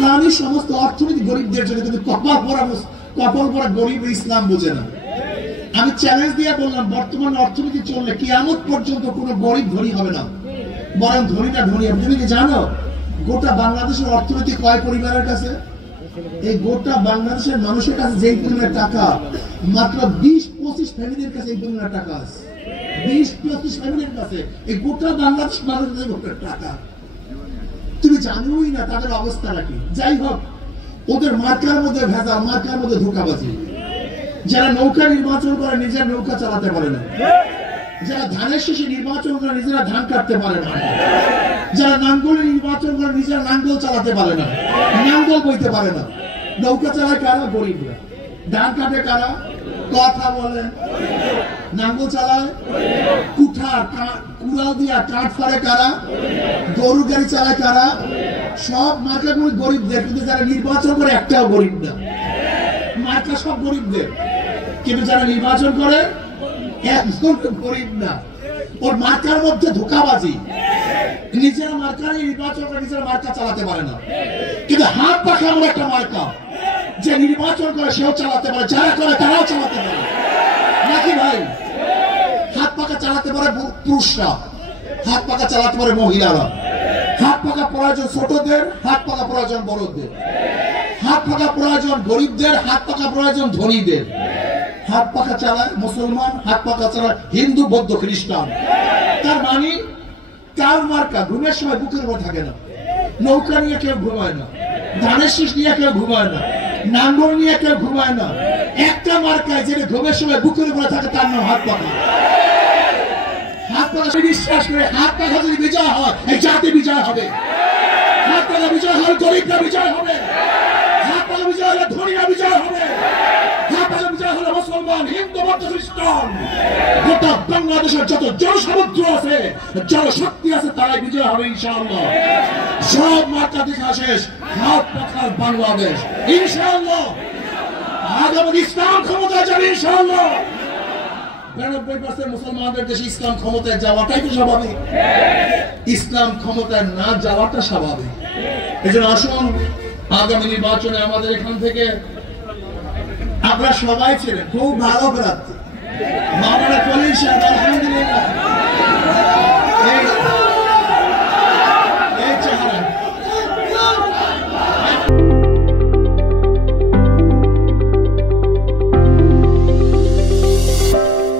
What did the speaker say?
ইসলামী সমস্ত অর্থনীতি গরিবদের জন্য, কিন্তু কপাল পরা গরিব ইসলাম বোঝে না। আমি চ্যালেঞ্জ দিয়ে বললাম, বর্তমান অর্থনীতি চললে কিয়ামত পর্যন্ত কোনো গরিব ধনী হবে না, বরং ধনীটা ধনী হবে। তুমি কি জানো গোটা বাংলাদেশের অর্থনীতি কয় পরিবারের কাছে? এই গোটা বাংলাদেশের মানুষের কাছে যেই পরিমাণের টাকা, মাত্র 20-25 ফ্যামিলির কাছে এই পরিমাণের টাকা আছে। 20-25 ফ্যামিলির কাছে এই গোটা বাংলাদেশ মানুষের টাকা। তুমি জানোই না তাদের অবস্থাটা কি। যাই হোক, ওদের মার্কার মধ্যে ভেজাল, মার্কার মধ্যে ধোঁকাবাজি। যারা নৌকা নির্বাচন করে নিজের নৌকা চালাতে পারে না, যারা ধানের শীষে নির্বাচন করে নিজেরা ধান কাটতে পারে না, যারা নাঙ্গলে নির্বাচন করে নিজেরা নাঙ্গল চালাতে পারে না, নাঙ্গল বইতে পারে না। নৌকা চালায় কারা? গরিবরা। ধান কাটে কারা? কথা বলে। নাঙ্গল চালায় কুড়াল দিয়া কাঠ ফাড়ে কারা? গরু গাড়ি চালায় কারা? সব মার্কাগুলি গরিবদের, কিন্তু যারা নির্বাচন করে একটাও গরিব না। মার্কা সব গরিবদের, কিন্তু যারা নির্বাচন করে একজন গরিব না। ওর মার্কার মধ্যে ধোঁকাবাজি। নিজেরা মার্কা নির্বাচন করে নিজেরা মার্কা চালাতে পারে না, কিন্তু হাত পাখা এমন একটা মার্কা যে নির্বাচন করে সেও চালাতে পারে, যারা করে তারাও চালাতে পারে, নাকি ভাই? হাত পাখা চালাতে পারে পুরুষরা, হাত পাখা চালাতে পারে মহিলারা। হাত পাখা প্রয়োজন ছোটদের, হাত পাখা প্রয়োজন বড়দের। হাত পাখা প্রয়োজন গরিবদের, হাত পাখা প্রয়োজন ধনীদের। হাত পাখা চালায় মুসলমান, হাত পাখা চালায় হিন্দু, বৌদ্ধ, খ্রিস্টান। তার মানে কার মার্কা ঘুমের সময় বুকের উপর থাকে না। নৌকা নিয়ে কেউ ঘুমায় না, ধানের শীষ নিয়ে কেউ ঘুমায় না, নাঙ্গল নিয়ে কেউ ঘুমায় না। একটা মার্কায় যেটা ঘুমের সময় বুকের উপরে থাকে, তার নাম হাত পাখা। হাত পাখা বিশ্বাস করে হাত পাখা যদি বিজয় হয়, এই জাতি বিজয় হবে। হাত পাখা বিজয় হলে গরিবরা বিজয় হবে, হাত পাখা বিজয় হলে ধনীরা বিজয় হবে, হাত পাখা বিজয় হলে মুসলমান, হিন্দু, বৌদ্ধ, খ্রিস্টান, গোটা বাংলাদেশের যত জনসমুদ্র আছে, জনশক্তি আছে, তারাই বিজয় হবে ইনশাআল্লাহ। সব মাত্রা দেখা শেষ, হাত পাখার বাংলাদেশ ইনশাআল্লাহ। আগামী ইসলাম ক্ষমতায় যাবে ইনশাআল্লাহ। 92% মুসলমানদের দেশে ইসলাম ক্ষমতায় যাওয়াটাই তো স্বাভাবিক, ইসলাম ক্ষমতায় না যাওয়াটা স্বাভাবিক। এই জন্য আসুন আগামী নির্বাচনে আমাদের এখান থেকে, আপনারা সবাই ছিলেন খুব ভালো প্রার্থী, মাওলানা কলিল সাহেব আলহামদুলিল্লাহ